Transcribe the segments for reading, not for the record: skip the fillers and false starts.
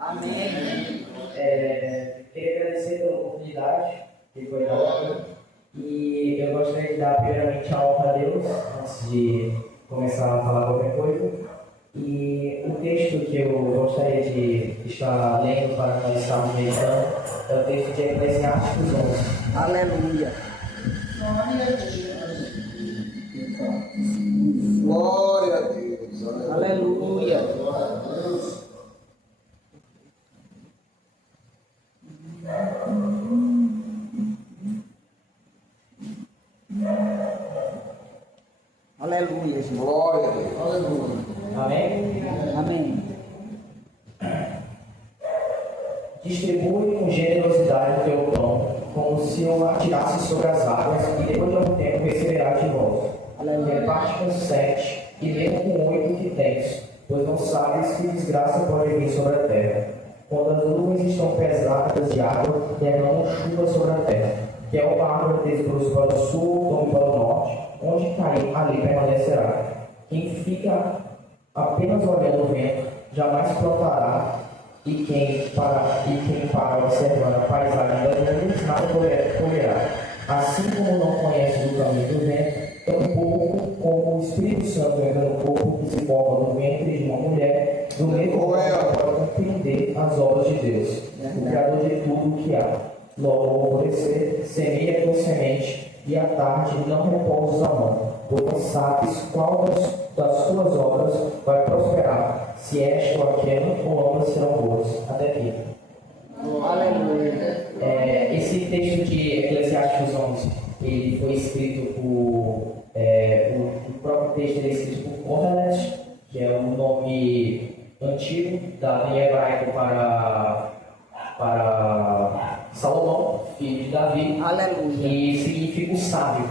Amém. Queria agradecer pela oportunidade que foi dada e eu gostaria de dar primeiramente a honra a Deus antes de começar a falar qualquer coisa. E o texto que eu gostaria de estar lendo para nós estarmos meditando é o texto de Eclesiastes 11. Aleluia. Glória a Deus. Aleluia. Aleluia, gente. Glória a Deus. Aleluia. Amém? Amém. Distribui com generosidade o teu pão, como se o atirasse sobre as águas, e depois de algum tempo receberás de volta. Reparte com 7, e mesmo com 8 que tens, pois não sabes que desgraça pode vir sobre a terra. Quando as nuvens estão pesadas de água, derramam chuva sobre a terra, que é uma árvore desbroça para o sul, tome para o norte, onde cair, ali permanecerá. Quem fica apenas olhando o vento, jamais plantará, e quem para observar a paisagem das nuvens, nada colherá. Assim como não conheces o caminho do vento, tampouco como o Espírito Santo entra no corpo que se forma no ventre de uma mulher, do mesmo modo pode compreender as obras de Deus, o Criador de tudo o que há. Logo ao alvorecer, semeia a tua semente, e à tarde não repousas a mão, pois não sabes qual das tuas obras vai prosperar, se esta ou aquela, ou ambas serão boas. Até aqui. Aleluia. Esse texto de Eclesiastes 11, ele foi escrito por... o próprio texto é escrito por Kohelet, que é um nome antigo, dado em hebraico para Salomão, filho de Davi. Aleluia. Que significa o sábio.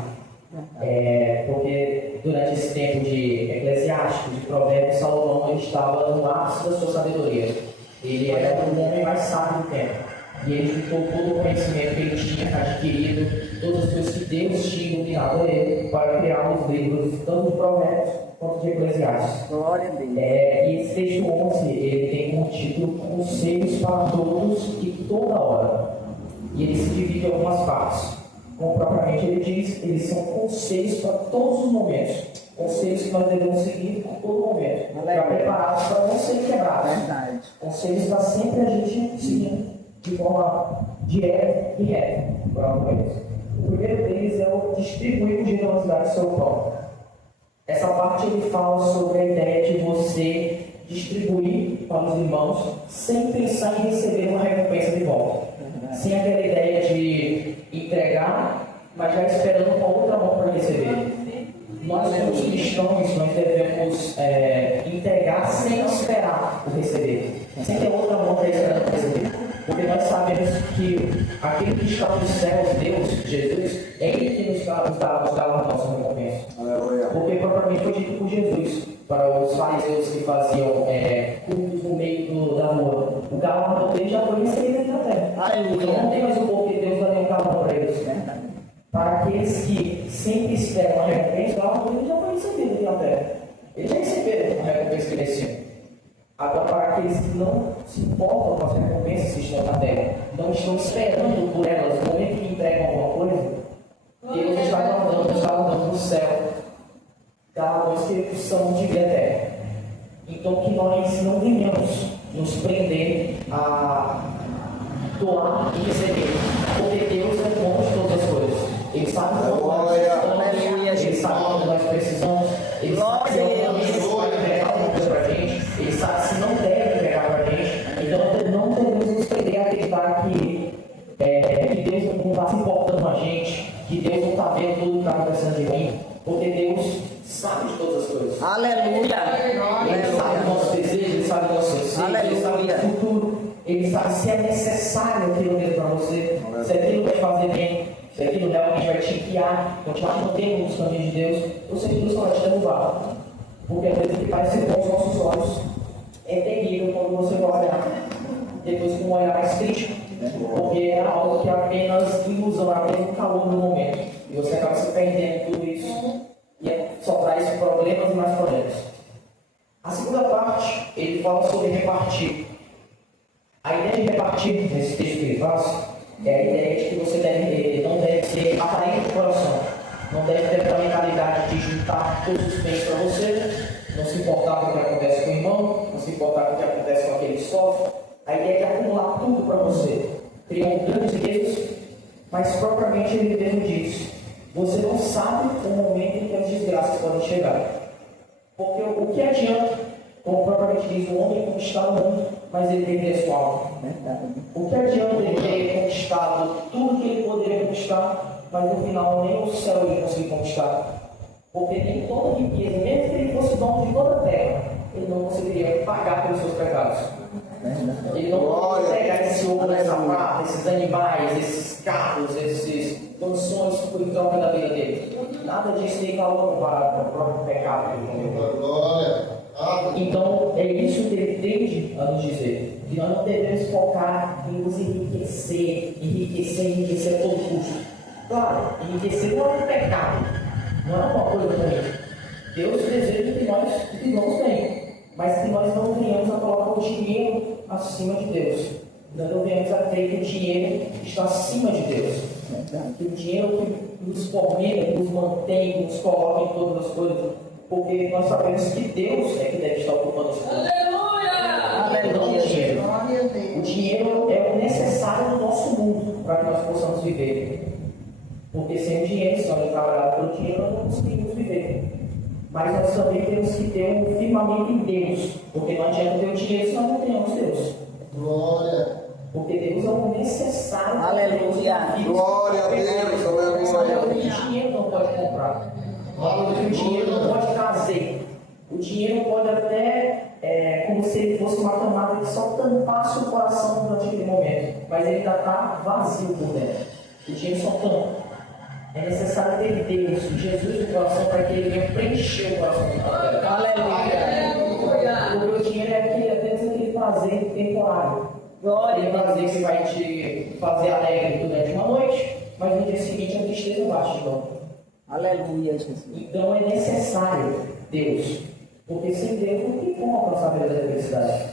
Porque durante esse tempo de Eclesiastes, de Provérbios, Salomão ele estava no ápice da sua sabedoria. Ele era o homem mais sábio do tempo. E ele juntou todo o conhecimento que ele tinha adquirido, todas as coisas que Deus tinha iluminado a ele, para criar os livros tanto de Provérbios quanto de Eclesiastes. Glória a Deus. E esse texto 11, ele tem como título Conselhos para Todos e Toda Hora. E ele se divide em algumas partes. Como propriamente ele diz, eles são conselhos para todos os momentos. Conselhos que nós devemos seguir a todo momento. Já preparados para não ser quebrados. Verdade. Conselhos para sempre a gente seguir de forma direta e reta. O primeiro deles é o distribuir com generosidade o seu pão. Essa parte ele fala sobre a ideia de você distribuir para os irmãos sem pensar em receber uma recompensa de volta. Sem aquela ideia de entregar, mas já esperando uma outra mão para receber. Nós, como cristãos, nós devemos entregar sem esperar o receber. Sem ter outra mão para esperando receber. Porque nós sabemos que aquele que está nos céus, Deus, Jesus, é Ele que nos dá a nossa recompensa. Porque propriamente foi dito por Jesus para os fariseus que faziam cultos no meio da rua. O galardão dele já foi recebido aqui na terra. Então não tem mais o porquê Deus dar nenhum galardão para eles. Para aqueles que sempre esperam a recompensa, o galardão dele já foi recebido aqui na terra. Eles já receberam a recompensa que mereciam. Agora, para aqueles que não se importam com as recompensas que estão na terra, não estão esperando por elas no momento que entregam alguma coisa, Deus está guardando no céu galardões que são de vida eterna. Então, que nós não venhamos nos prender a doar e receber, porque Deus é bom de todas as coisas. Ele sabe quando nós precisamos, Ele sabe quando nós precisamos, Ele sabe se vai entregar alguma coisa para a gente, Ele sabe se não deve entregar para a gente. Então não devemos nos prender a acreditar que Deus não está se importando com a gente, que Deus não está vendo tudo que está acontecendo de mim, porque Deus sabe de todas as coisas. Aleluia. Ele sabe do nosso desejo, Ele sabe do nosso anseio, Ele sabe do futuro, Ele sabe se é necessário aquilo mesmo para você, se aquilo vai fazer bem, se aquilo realmente vai te guiar, continuar mantendo os caminhos de Deus, ou se aquilo só vai te derrubar. Porque às vezes o que parece com os nossos olhos é terrível quando você vai olhar depois com um olhar mais crítico, porque é algo que é apenas ilusão, é apenas um calor no momento, e você acaba se perdendo em tudo isso, e só traz problemas e mais problemas. A segunda parte, ele fala sobre repartir. A ideia de repartir nesse texto que ele faz é a ideia de que você não deve ser atraente de coração, não deve ter a mentalidade de juntar todos os bens para você, não se importar com o que acontece com o irmão, não se importar com o que acontece com aquele que sofre. A ideia é de acumular tudo para você, criando grandes riquezas, mas propriamente ele mesmo diz: você não sabe o momento em que as desgraças podem chegar. Porque o que adianta, como propriamente diz, o homem conquistar o mundo, mas ele perder sua alma? O que adianta ele ter conquistado tudo que ele poderia conquistar, mas no final nem o céu ele conseguiu conquistar? Porque nem toda riqueza, mesmo que ele fosse dono de toda a terra, ele não conseguiria pagar pelos seus pecados. Ele não poderia pegar esse ouro, essa prata, esses animais, esses carros, essas mansões por em troca da vida dele. Nada disso tem valor comparado com o próprio pecado que ele cometeu. Glória. Então, é isso que ele tende a nos dizer. Que nós não devemos focar em nos enriquecer a todo custo. Claro, enriquecer não é um pecado, não é uma coisa ruim. Deus deseja que nós vivamos bem, mas que nós não venhamos a colocar o dinheiro acima de Deus. Nós não venhamos a crer que o dinheiro está acima de Deus. Que o dinheiro que nos fomenta, nos mantém, nos coloca em todas as coisas. Porque nós sabemos que Deus é que deve estar ocupando esse mundo. Não o dinheiro. O dinheiro é o necessário no nosso mundo para que nós possamos viver. Porque sem o dinheiro, se nós não trabalharmos pelo dinheiro, nós não conseguimos viver. Mas nós também temos que ter um firmamento em Deus. Porque não adianta ter o dinheiro se nós não temos Deus. Glória. Porque Deus é o necessário. Aleluia. Glória a Deus. Aleluia. O dinheiro não pode comprar. O dinheiro não pode trazer. O dinheiro pode até, como se ele fosse uma camada que só tampasse o coração durante aquele momento. Mas ele ainda está vazio por dentro. O dinheiro só tampa. É necessário ter Deus, Jesus no coração, para que ele venha preencher o coração do cara. Aleluia. Porque o dinheiro é apenas aquele prazer temporário. Aquele prazer que vai te fazer alegre durante uma noite, mas no dia seguinte a tristeza bate de novo. Aleluia, Jesus. Então é necessário Deus, porque sem Deus não tem como alcançar a verdadeira felicidade.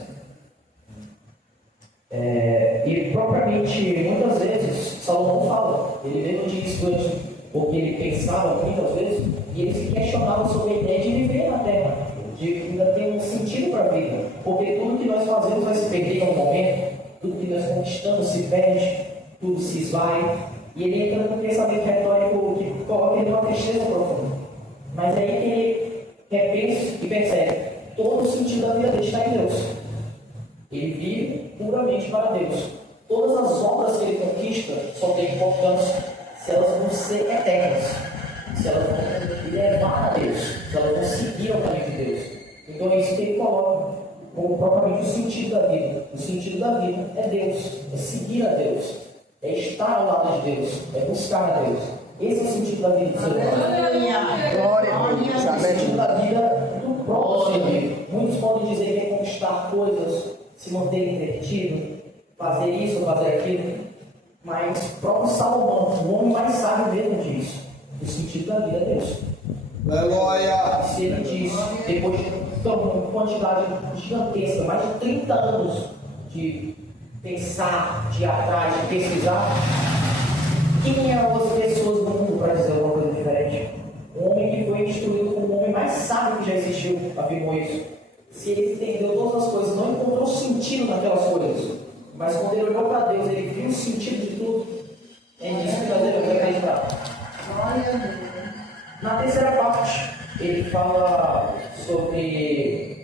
E propriamente, muitas vezes, Salomão fala, ele mesmo diz porque ele pensava muitas vezes, e ele se questionava sobre a ideia de viver na terra, de ainda ter um sentido para a vida, porque tudo que nós fazemos vai se perder em um momento, tudo que nós conquistamos se perde, tudo se esvai. E ele entra num pensamento retórico que coloca ele numa tristeza profunda. Mas aí que ele repensa e percebe: todo o sentido da vida dele está em Deus. Ele vive puramente para Deus. Todas as obras que ele conquista só têm importância se elas vão ser eternas, se elas vão levar a Deus, se elas vão seguir o caminho de Deus. Então é isso que ele coloca como propriamente o sentido da vida. O sentido da vida é Deus, é seguir a Deus, é estar ao lado de Deus, é buscar a Deus. Esse é o sentido da vida do ser humano. Glória a Deus. O sentido da vida do próprio ser vivo. Muitos podem dizer que é conquistar coisas, se manter entretido, fazer isso ou fazer aquilo. Mas o próprio Salomão, o homem mais sábio mesmo, diz: o sentido da vida é Deus. Glória. Se ele diz, depois de uma quantidade gigantesca, mais de 30 anos de pensar, de ir atrás, de pesquisar, quem eram as pessoas do mundo para dizer alguma coisa diferente? Um homem que foi instruído como o homem mais sábio que já existiu, afirmou isso. Se ele entendeu todas as coisas, não encontrou sentido naquelas coisas, mas quando ele olhou para Deus, ele viu o sentido de tudo. É nisso que nós devemos acreditar. Na terceira parte, ele fala sobre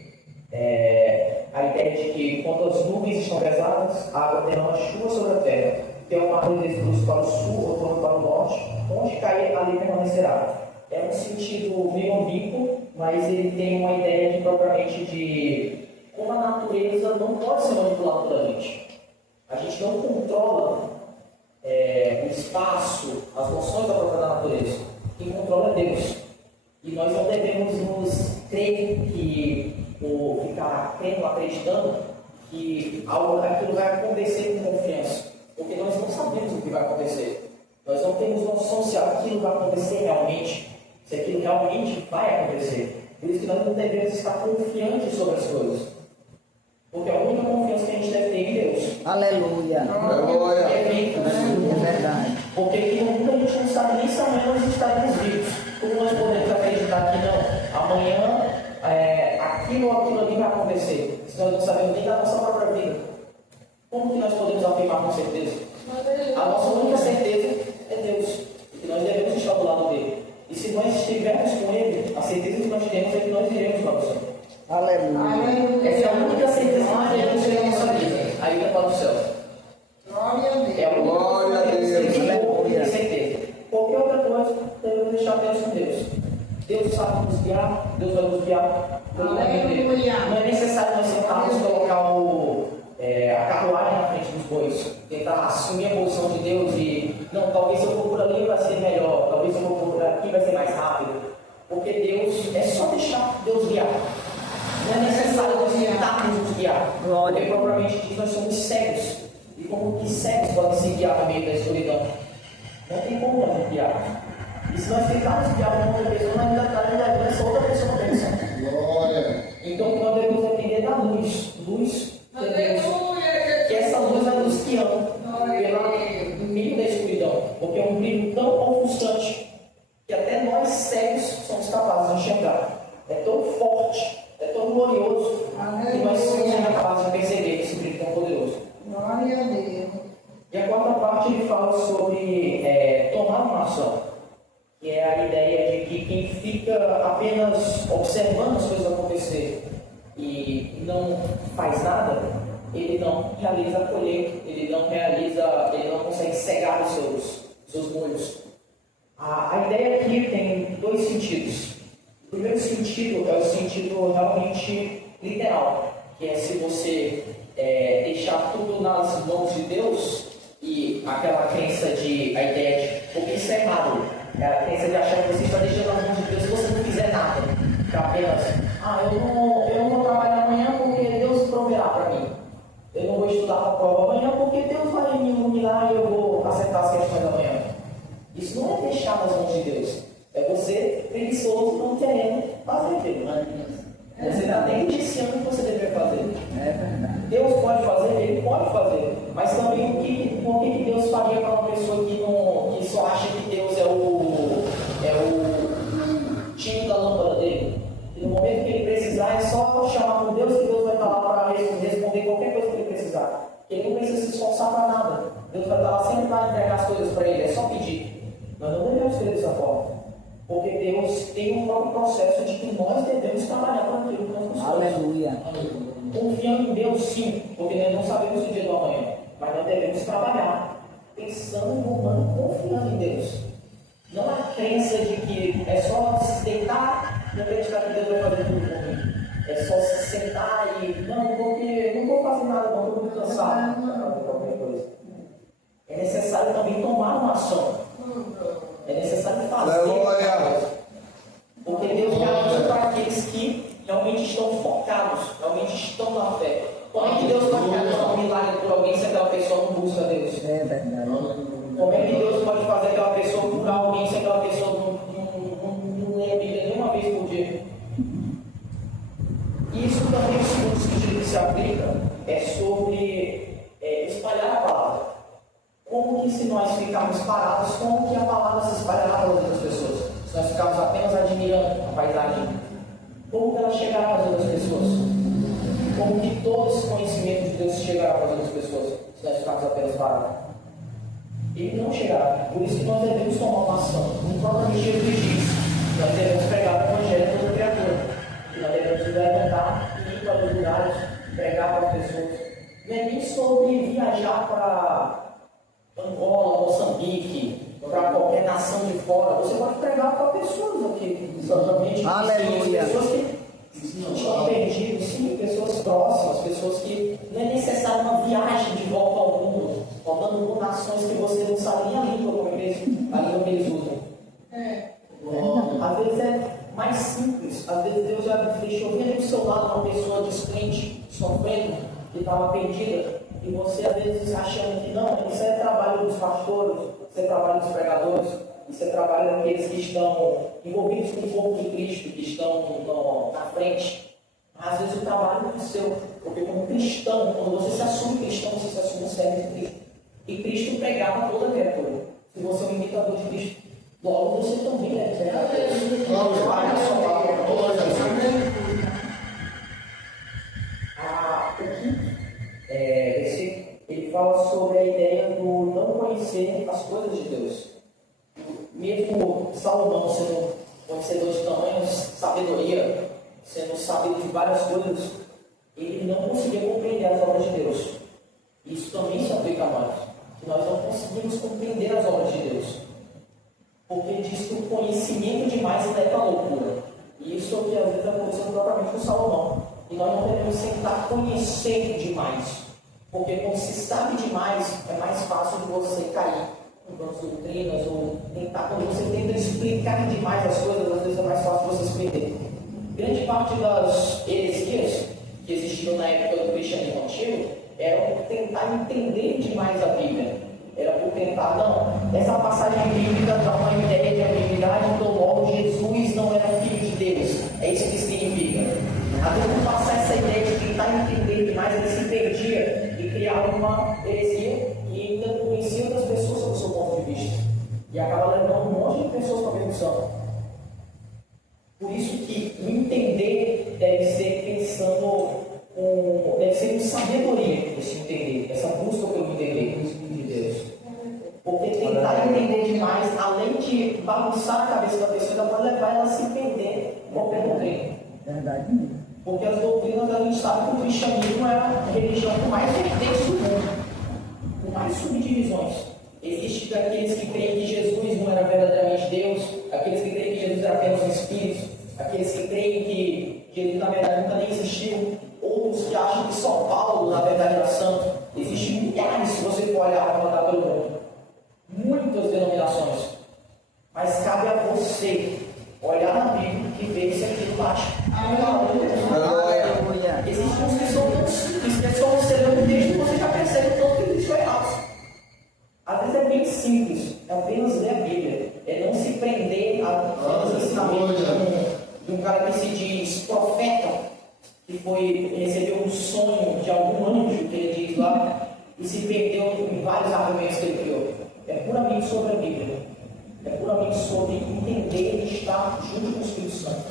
a ideia de que quando as nuvens estão pesadas, a água terá chuva sobre a terra. Tem uma árvore desbruz para o sul, outra para o norte, onde cair ali permanecerá. É um sentido meio ambíguo, mas ele tem uma ideia de propriamente de como a natureza não pode ser manipulada pela gente. A gente não controla o espaço, as noções da própria natureza. Quem controla é Deus. E nós não devemos nos crer ou ficar crendo, acreditando que aquilo vai acontecer com confiança. Porque nós não sabemos o que vai acontecer. Nós não temos noção se aquilo vai acontecer realmente, se aquilo realmente vai acontecer. Por isso que nós não devemos estar confiantes sobre as coisas. Porque a única confiança que a gente deve ter em Deus. Aleluia. Aleluia. É verdade. Porque aqui no mundo a gente não sabe nem se amanhã nós estaremos vivos. Como nós podemos acreditar que não? Amanhã aquilo ou aquilo ali vai acontecer. Se nós não sabemos nem da nossa própria vida. Como que nós podemos afirmar com certeza? A nossa única certeza é Deus. E nós devemos estar do lado dele. E se nós estivermos com ele, a certeza que nós temos é que nós iremos para o céu. Aleluia. Essa é a única certeza que nós devemos ter na nossa vida. A ida para o céu. É a Glória a Deus. única certeza. Qualquer outra coisa, devemos deixar Deus com Deus. Deus sabe nos guiar, Deus vai nos guiar. Não é necessário nós sentarmos e colocar a carruagem na frente dos bois, tentar assumir a posição de Deus e não, talvez se eu for por ali vai ser melhor, talvez se eu for por aqui vai ser mais rápido, porque Deus, é só deixar Deus guiar, não é necessário nós tentarmos nos guiar, porque propriamente diz nós somos cegos, e como que cegos podem se guiar no meio da escuridão? Não tem como nós guiar. E se nós tentarmos guiar uma outra pessoa, nós ainda está levando essa outra pessoa na direção. Glória. Então nós devemos depender da luz de Deus, que essa luz é a luz que ama pelo meio da escuridão, porque é um brilho tão ofuscante que até nós cegos somos capazes de enxergar. É tão forte, é tão glorioso que nós somos capazes de perceber esse brilho tão poderoso. E a quarta parte ele fala sobre tomar uma ação, que é a ideia de que quem fica apenas observando as coisas acontecer e não faz nada, ele não realiza a colheita, ele não consegue cegar os seus molhos. A ideia aqui tem dois sentidos. O primeiro sentido é o sentido realmente literal, que é se você deixar tudo nas mãos de Deus, e aquela crença a ideia de, porque isso é errado, a crença de achar que você está deixando nas mãos de Deus se você não fizer nada, que apenas, eu não vou trabalhar amanhã porque Deus proverá para mim, eu não vou estudar para a prova amanhã porque Deus vai me iluminar e eu vou acertar as questões amanhã. Isso não é deixar nas mãos de Deus, é você preguiçoso não querendo fazer aquilo. Você está negligenciando o que você deveria fazer. É verdade. Deus pode fazer, Ele pode fazer, mas também por que Deus faria para uma pessoa que só acha que Deus é o tino da lâmpada dele? E no momento que ele precisar, é só chamar por Deus que Deus vai estar lá para responder qualquer coisa que ele precisar. Ele não precisa se esforçar para nada. Deus vai estar lá sempre para entregar as coisas para ele, é só pedir. Nós não devemos ser dessa forma. Porque Deus tem um próprio processo de que nós devemos trabalhar para aquilo que nós buscamos. Aleluia. Confiando em Deus, sim, porque nós não sabemos o dia do amanhã, mas nós devemos trabalhar pensando no humano, confiando em Deus. Não a crença de que é só se deitar e acreditar que Deus vai fazer tudo por mim. É só se sentar e, não, porque não vou fazer nada, não, estou muito cansado para fazer qualquer coisa. É necessário também tomar uma ação. É necessário fazer. Aleluia. Porque Deus garante para aqueles que realmente estão focados, realmente estão na fé. Como é que Deus pode realizar um milagre por alguém se aquela pessoa não busca Deus? É verdade. Como é que Deus pode fazer aquela pessoa curar alguém se aquela pessoa não lê a Bíblia nenhuma vez por dia? Isso também, o segundo sentido que se aplica, é sobre espalhar a palavra. Como que se nós ficarmos parados, como que a palavra se espalhará para as outras pessoas? Se nós ficarmos apenas admirando a paisagem, como que ela chegará para as outras pessoas? Como que todo esse conhecimento de Deus chegará para as outras pessoas, se nós ficarmos apenas parados? Ele não chegará. Por isso que nós devemos tomar uma ação. No próprio Jesus diz, nós devemos pregar o Evangelho para toda criatura. E nós devemos nos levantar e ir para os lugares, pregar para as pessoas. Não é nem sobre viajar para Angola, Moçambique, para qualquer nação de fora. Você pode pregar para pessoas aqui, exatamente. Aleluia. Pessoas que estão perdidas, sim, pessoas próximas, pessoas que não é necessário uma viagem de volta ao mundo, voltando por nações que você não sabe nem a língua que eles usam. Às vezes é mais simples, às vezes Deus já deixou bem do seu lado uma pessoa descrente, sofrendo, que estava perdida. E você, às vezes, achando que não, isso é trabalho dos pastores, isso é trabalho dos pregadores, isso é trabalho daqueles que estão envolvidos com o corpo de Cristo, que estão na frente. Às vezes o trabalho não é seu, Porque como cristão, quando você se assume cristão, você se assume servo de Cristo. E Cristo pregava toda a criatura. Se você é um imitador de Cristo, logo você também deve pregar. Olha só, todas as ele fala sobre a ideia do não conhecer as coisas de Deus. Mesmo Salomão sendo conhecedor de tamanhos, sabedoria, sendo sábio de várias coisas, ele não conseguia compreender as obras de Deus. Isso também se aplica a nós. Nós não conseguimos compreender as obras de Deus. Porque diz que o conhecimento demais leva à loucura. E isso é o que às vezes aconteceu propriamente com Salomão. E nós não devemos tentar conhecer demais. Porque quando se sabe demais, é mais fácil de você cair em vãs doutrinas ou tentar. Quando você tenta explicar demais as coisas, às vezes é mais fácil você se perder. Grande parte das heresias que existiam na época do cristianismo antigo eram por tentar entender demais a Bíblia. Era por tentar, não, essa passagem bíblica dá uma ideia de ambiguidade, então logo Jesus não era filho de Deus. É isso que significa. Até por passar essa ideia de tentar entender demais, ele se perdia e criava uma heresia e ainda conhecia outras pessoas sobre o seu ponto de vista. E acaba levando um monte de pessoas para a perdição. Por isso que o entender deve ser deve ser com sabedoria esse entender, essa busca pelo entender de Deus. Porque tentar entender demais, além de bagunçar a cabeça da pessoa, pode levar ela a se perder em qualquer doutrina. Verdade. Porque as doutrinas, a gente sabe que o cristianismo é a religião com mais vertentes do mundo, com mais subdivisões. Existem aqueles que creem que Jesus não era verdadeiramente Deus, aqueles que creem que Jesus era apenas um espírito, aqueles que creem que Jesus na verdade nunca nem existiu, outros que acham que só Paulo na verdade era santo. Existem milhares, se você for olhar para mandar pelo mundo, muitas denominações, mas cabe a você olhar na Bíblia e ver se aquilo bate. Aleluia. Existem uns que são tão simples, que é só você ler o texto e você já percebe o tanto que eles estão errados. Às vezes é bem simples, é apenas ler a Bíblia, é não se prender aos ensinamentos de um cara que se diz profeta, que recebeu um sonho de algum anjo, que ele diz lá, e se perdeu em vários argumentos que ele criou. É puramente sobre a Bíblia. É puramente sobre entender e estar junto com o Espírito Santo.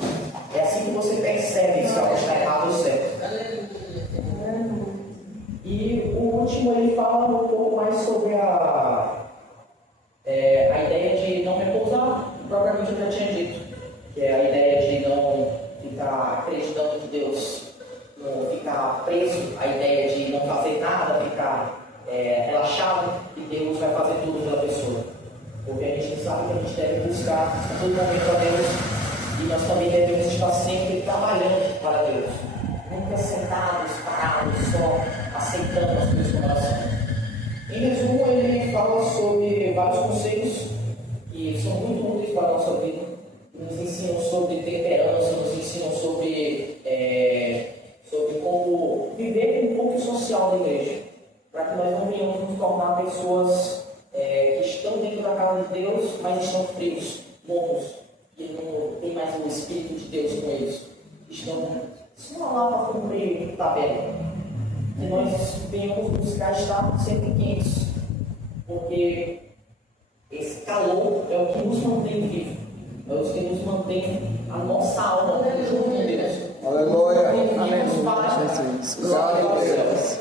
É assim que você percebe se algo está errado ou certo. E o último ele fala um pouco mais sobre a ideia de não repousar, propriamente eu já tinha dito, que é a ideia de não ficar acreditando que Deus, não ficar preso à ideia de não fazer nada, ficar relaxado, que Deus vai fazer tudo pela pessoa. Porque a gente sabe que a gente deve buscar a todo momento a Deus e nós também devemos estar sempre trabalhando para Deus. Nunca sentados, parados, só aceitando as coisas como elas são. Em resumo, ele fala sobre vários conselhos que são muito úteis para a nossa vida. Nos ensinam sobre temperança, nos ensinam sobre como viver um pouco social da igreja. Para que nós não venhamos nos tornar pessoas que estão dentro da casa de Deus, mas estão frios, mornos, que não tem mais o Espírito de Deus com eles. Estão só lá para cumprir tabela. Que nós venhamos buscar estar sempre quentes, porque esse calor é o que nos mantém vivos, é o que nos mantém a nossa alma junto com Deus. Aleluia. Aleluia. Para Jesus. Glória a Deus.